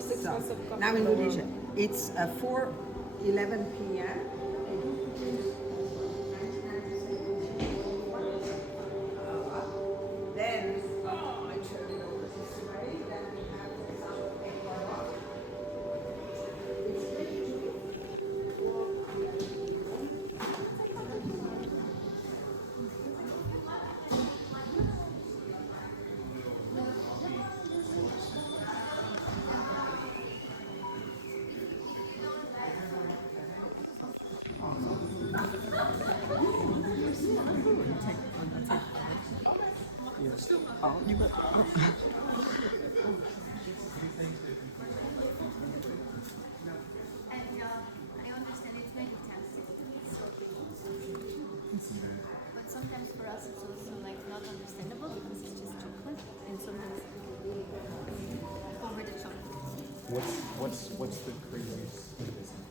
most expensive coffee now in the Indonesia, world. it's 4:11 p.m. Then I turn it over this way. Then we have the example Ecuador. It's ready to Yes. Oh, you got. And I understand it's very tempting. But sometimes for us it's also like not understandable because it's just chocolate and sometimes over the chocolate. What's the craziest?